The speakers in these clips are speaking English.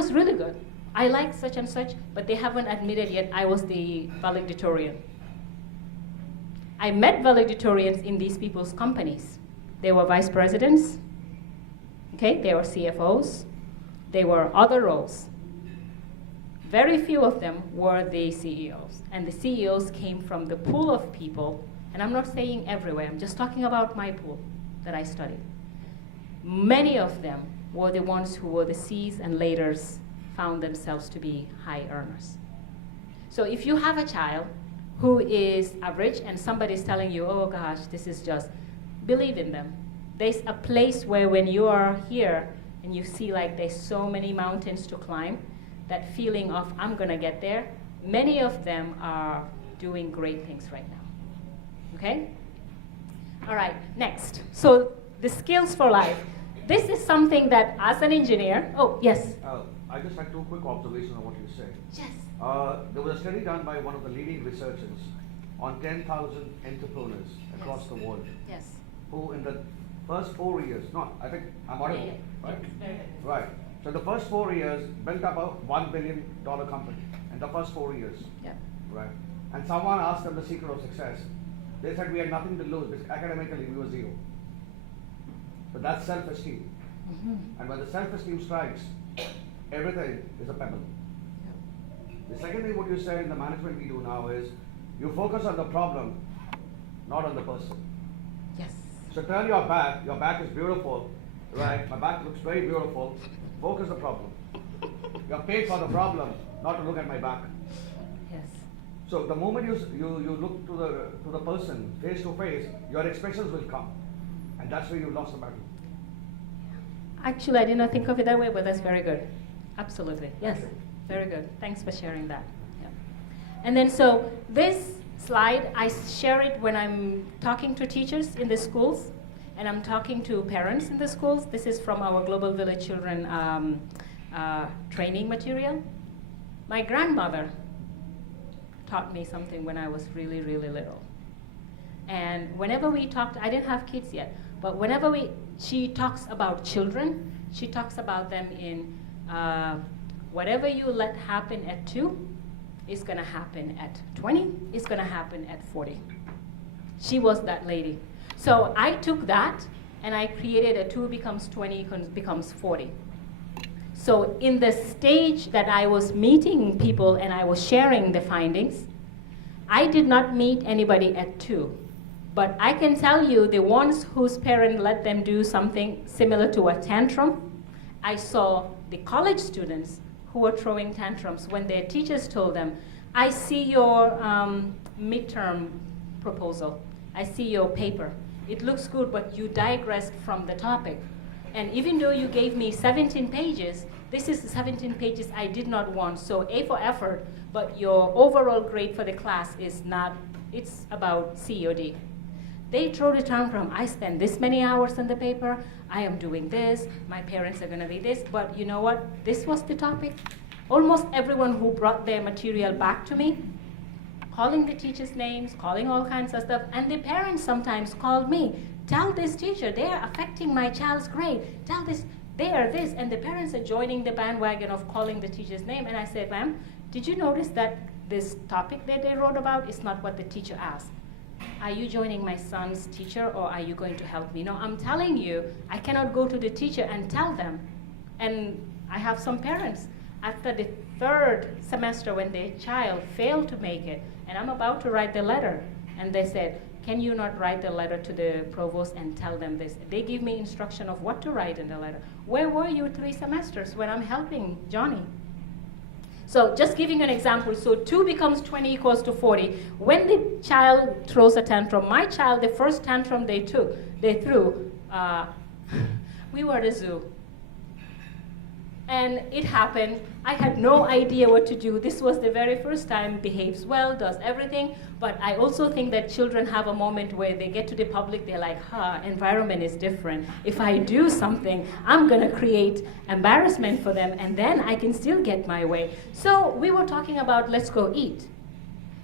was really good. I like such and such, but they haven't admitted yet I was the valedictorian. I met valedictorians in these people's companies. They were vice presidents, okay? They were CFOs, they were other roles. Very few of them were the CEOs, and the CEOs came from the pool of people, and I'm not saying everywhere, I'm just talking about my pool that I studied. Many of them were the ones who were the C's and later found themselves to be high earners. So if you have a child who is average and somebody's telling you, oh gosh, this is just, believe in them. There's a place where when you are here and you see like there's so many mountains to climb, that feeling of I'm gonna get there, many of them are doing great things right now, okay? All right, next. So the skills for life. This is something that as an engineer, oh, yes? I just had two quick observations on what you said. Yes. There was a study done by one of the leading researchers on 10,000 entrepreneurs across the world. Yes. Who in the first 4 years, I think I'm audible, Yeah. right? Yes. Right. So the first 4 years built up a $1 billion company in the first 4 years. Yeah. Right. And someone asked them the secret of success. They said we had nothing to lose because academically we were zero. But that's self-esteem. And when the self-esteem strikes, everything is a pebble. The second thing what you said in the management we do now is you focus on the problem, not on the person. Yes. So turn your back is beautiful, right? My back looks very beautiful. Focus the problem. You're paid for the problem, not to look at my back. Yes. So the moment you look to the person face to face, your expressions will come. And that's where you lost the battle. Actually, I did not think of it that way, but that's very good. Absolutely, yes, very good. Thanks for sharing that. Yeah. And then so this slide, I share it when I'm talking to teachers in the schools, and I'm talking to parents in the schools. This is from our Global Village Children training material. My grandmother taught me something when I was really, really little. And whenever we talked, I didn't have kids yet, but whenever she talks about children, she talks about them in whatever you let happen at 2 is gonna happen at 20, is gonna happen at 40. She was that lady. So I took that and I created a 2 becomes 20 becomes 40. So in the stage that I was meeting people and I was sharing the findings, I did not meet anybody at 2. But I can tell you the ones whose parent let them do something similar to a tantrum, I saw the college students who were throwing tantrums when their teachers told them, I see your midterm proposal, I see your paper. It looks good, but you digressed from the topic. And even though you gave me 17 pages, this is the 17 pages I did not want. So A for effort, but your overall grade for the class is not, it's about C or D. They throw the tantrum. I spend this many hours on the paper. I am doing this. My parents are going to read this. But you know what? This was the topic. Almost everyone who brought their material back to me, calling the teachers' names, calling all kinds of stuff. And the parents sometimes called me. Tell this teacher, they are affecting my child's grade. Tell this, they are this. And the parents are joining the bandwagon of calling the teacher's name. And I said, ma'am, did you notice that this topic that they wrote about is not what the teacher asked? Are you joining my son's teacher or are you going to help me? No, I'm telling you, I cannot go to the teacher and tell them. And I have some parents, after the 3rd semester when their child failed to make it, and I'm about to write the letter, and they said, can you not write the letter to the provost and tell them this? They give me instruction of what to write in the letter. Where were you 3 semesters when I'm helping Johnny? So just giving an example, so 2 becomes 20 equals to 40. When the child throws a tantrum, my child, the first tantrum they threw, we were at a zoo. And it happened. I had no idea what to do. This was the very first time, behaves well, does everything. But I also think that children have a moment where they get to the public, they're like, environment is different. If I do something, I'm gonna create embarrassment for them, and then I can still get my way. So we were talking about let's go eat.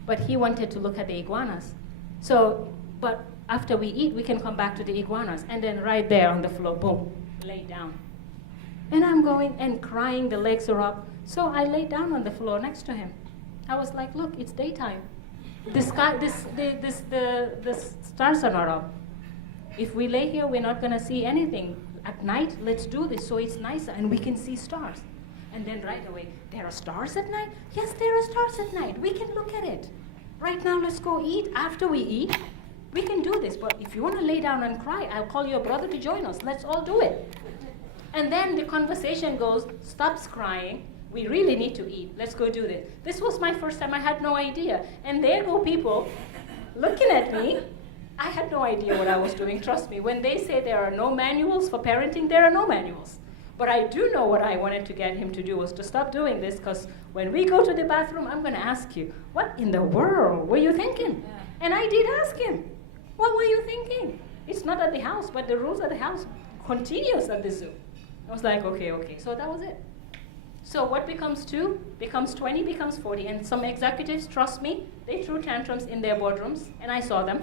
But he wanted to look at the iguanas. So, but after we eat, we can come back to the iguanas. And then right there on the floor, boom, lay down. And I'm going and crying, the legs are up. So I lay down on the floor next to him. I was like, look, it's daytime. The stars are not up. If we lay here, we're not gonna see anything. At night, let's do this so it's nicer and we can see stars. And then right away, there are stars at night? Yes, there are stars at night. We can look at it. Right now, let's go eat. After we eat, we can do this. But if you wanna lay down and cry, I'll call your brother to join us. Let's all do it. And then the conversation goes, stops crying. We really need to eat. Let's go do this. This was my first time. I had no idea. And there go people looking at me. I had no idea what I was doing. Trust me. When they say there are no manuals for parenting, there are no manuals. But I do know what I wanted to get him to do was to stop doing this, because when we go to the bathroom, I'm going to ask you, what in the world were you thinking? Yeah. And I did ask him, what were you thinking? It's not at the house, but the rules at the house continues at the zoo. I was like, okay. So that was it. So what becomes 2, becomes 20, becomes 40. And some executives, trust me, they threw tantrums in their boardrooms, and I saw them.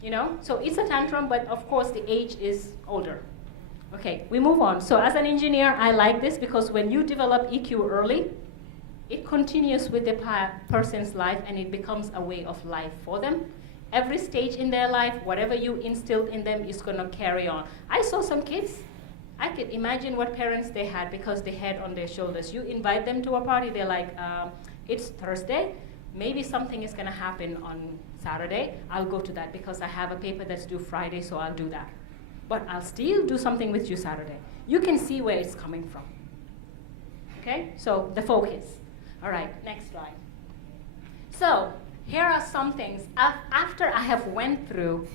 You know, so it's a tantrum, but of course the age is older. Okay, we move on. So as an engineer, I like this because when you develop EQ early, it continues with the person's life and it becomes a way of life for them. Every stage in their life, whatever you instilled in them is going to carry on. I saw some kids, I could imagine what parents they had because they had on their shoulders. You invite them to a party, they're like, it's Thursday, maybe something is going to happen on Saturday. I'll go to that because I have a paper that's due Friday, so I'll do that. But I'll still do something with you Saturday. You can see where it's coming from. Okay, so the focus. All right, next slide. So here are some things. After I have went through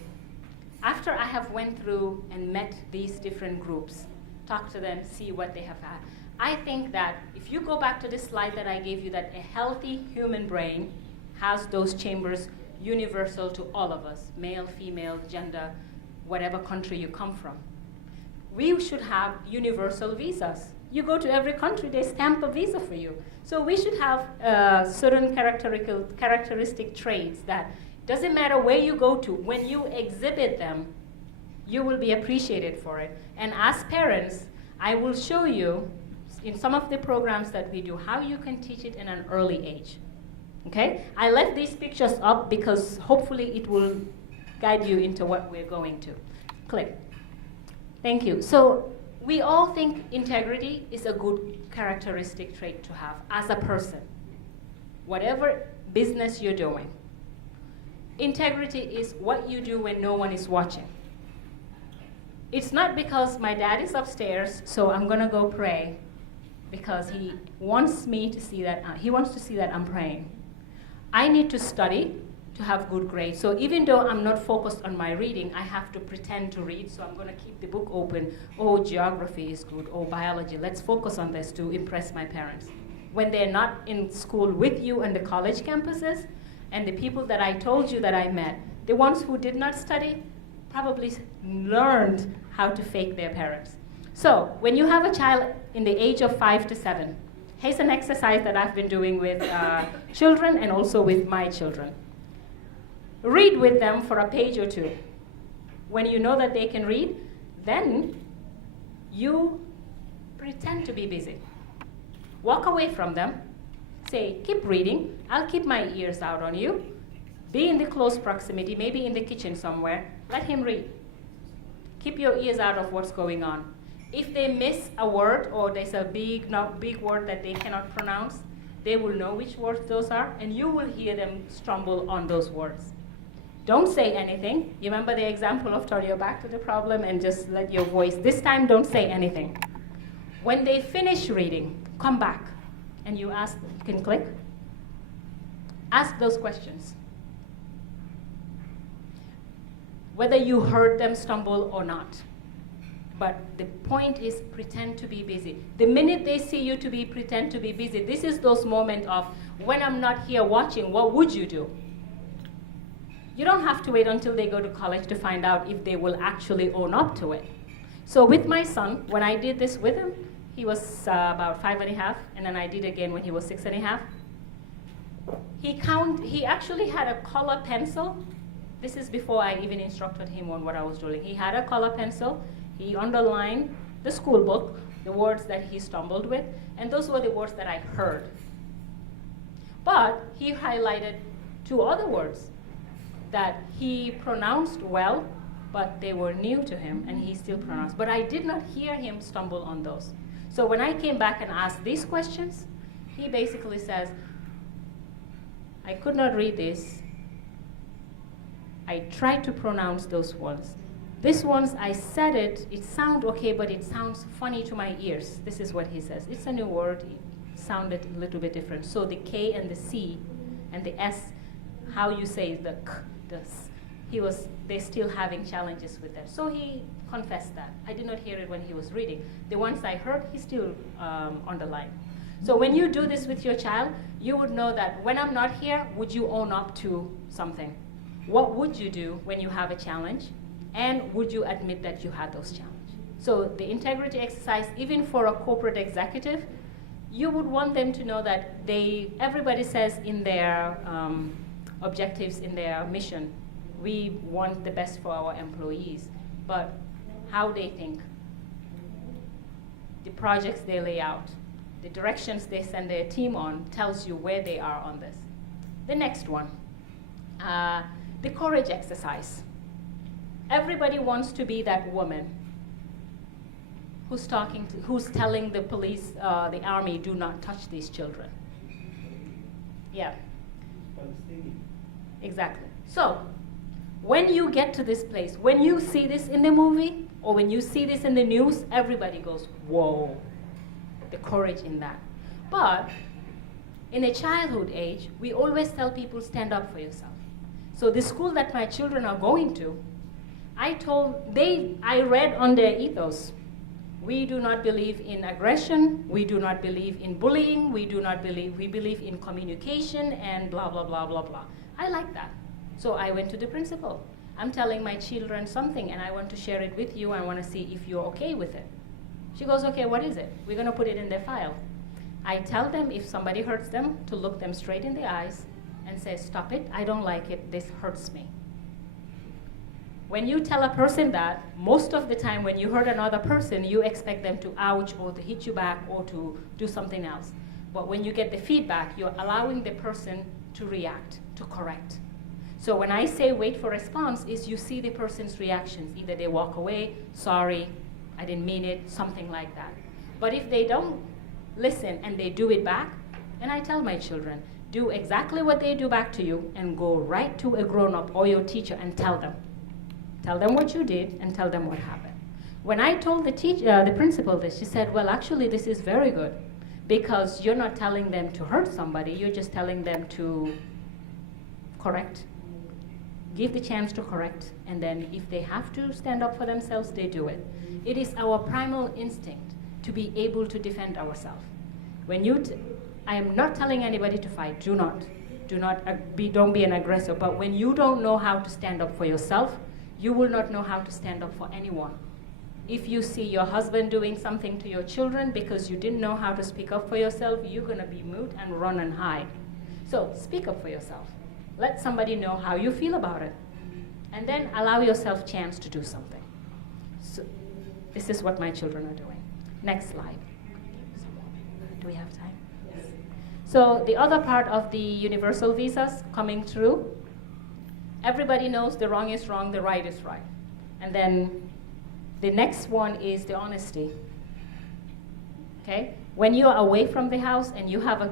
and met these different groups, talk to them, see what they have had. I think that if you go back to this slide that I gave you, that a healthy human brain has those chambers universal to all of us, male, female, gender, whatever country you come from. We should have universal visas. You go to every country, they stamp a visa for you. So we should have certain characteristic traits that doesn't matter where you go to, when you exhibit them, you will be appreciated for it. And as parents, I will show you in some of the programs that we do how you can teach it in an early age. Okay? I left these pictures up because hopefully it will guide you into what we're going to. Click. Thank you. So we all think integrity is a good characteristic trait to have as a person. Whatever business you're doing. Integrity is what you do when no one is watching. It's not because my dad is upstairs, so I'm gonna go pray because he wants me to see that, he wants to see that I'm praying. I need to study to have good grades. So even though I'm not focused on my reading, I have to pretend to read, so I'm gonna keep the book open. Oh, geography is good, oh, biology, let's focus on this to impress my parents. When they're not in school with you on the college campuses, and the people that I told you that I met, the ones who did not study, probably learned how to fake their parents. So when you have a child in the age of 5 to 7, here's an exercise that I've been doing with children and also with my children. Read with them for a page or 2. When you know that they can read, then you pretend to be busy. Walk away from them. Say, keep reading. I'll keep my ears out on you. Be in the close proximity, maybe in the kitchen somewhere. Let him read. Keep your ears out of what's going on. If they miss a word or there's a big word that they cannot pronounce, they will know which words those are, and you will hear them stumble on those words. Don't say anything. You remember the example of turn your back to the problem and just let your voice. This time, don't say anything. When they finish reading, come back. And you ask, you can click. Ask those questions. Whether you heard them stumble or not. But the point is, pretend to be busy. The minute they see you pretend to be busy, this is those moments of, when I'm not here watching, what would you do? You don't have to wait until they go to college to find out if they will actually own up to it. So with my son, when I did this with him, he was about 5.5, and then I did again when he was 6.5. He actually had a color pencil. This is before I even instructed him on what I was doing. He had a color pencil. He underlined the school book, the words that he stumbled with, and those were the words that I heard. But he highlighted 2 other words that he pronounced well, but they were new to him, and he still pronounced. But I did not hear him stumble on those. So when I came back and asked these questions, he basically says, I could not read this. I tried to pronounce those ones. These ones, I said it, it sounds okay, but it sounds funny to my ears. This is what he says. It's a new word, it sounded a little bit different. So the K and the C and the S, how you say the K, the S, they're still having challenges with that. So he confessed that. I did not hear it when he was reading. The ones I heard, he still underlined. So when you do this with your child, you would know that when I'm not here, would you own up to something? What would you do when you have a challenge? And would you admit that you had those challenges? So the integrity exercise, even for a corporate executive, you would want them to know that everybody says in their objectives, in their mission, we want the best for our employees. But how they think, the projects they lay out, the directions they send their team on tells you where they are on this. The next one, the courage exercise. Everybody wants to be that woman who's telling the police, the army, do not touch these children. Yeah. Exactly. So, when you get to this place, when you see this in the movie, or when you see this in the news, everybody goes, whoa, the courage in that. But in a childhood age, we always tell people, stand up for yourself. So the school that my children are going to, I read on their ethos, we do not believe in aggression, we do not believe in bullying, we believe in communication and blah, blah, blah, blah, blah. I like that. So I went to the principal. I'm telling my children something and I want to share it with you. I want to see if you're okay with it. She goes, okay, what is it? We're going to put it in their file. I tell them if somebody hurts them to look them straight in the eyes and say, stop it, I don't like it, this hurts me. When you tell a person that, most of the time when you hurt another person, you expect them to ouch or to hit you back or to do something else. But when you get the feedback, you're allowing the person to react, to correct. So when I say wait for response, is you see the person's reactions. Either they walk away, sorry, I didn't mean it, something like that. But if they don't listen and they do it back, then I tell my children, do exactly what they do back to you and go right to a grown-up or your teacher and tell them. Tell them what you did and tell them what happened. When I told the principal this, she said, well, actually, this is very good because you're not telling them to hurt somebody, you're just telling them to correct. Give the chance to correct, and then if they have to stand up for themselves, they do it. It is our primal instinct to be able to defend ourselves. I am not telling anybody to fight, don't be an aggressor, but when you don't know how to stand up for yourself, you will not know how to stand up for anyone. If you see your husband doing something to your children because you didn't know how to speak up for yourself, you're gonna be mute and run and hide. So speak up for yourself. Let somebody know how you feel about it. And then allow yourself a chance to do something. So this is what my children are doing. Next slide. Do we have time? Yes. So the other part of the universal visas coming through, everybody knows the wrong is wrong, the right is right. And then the next one is the honesty. Okay? When you're away from the house and you have a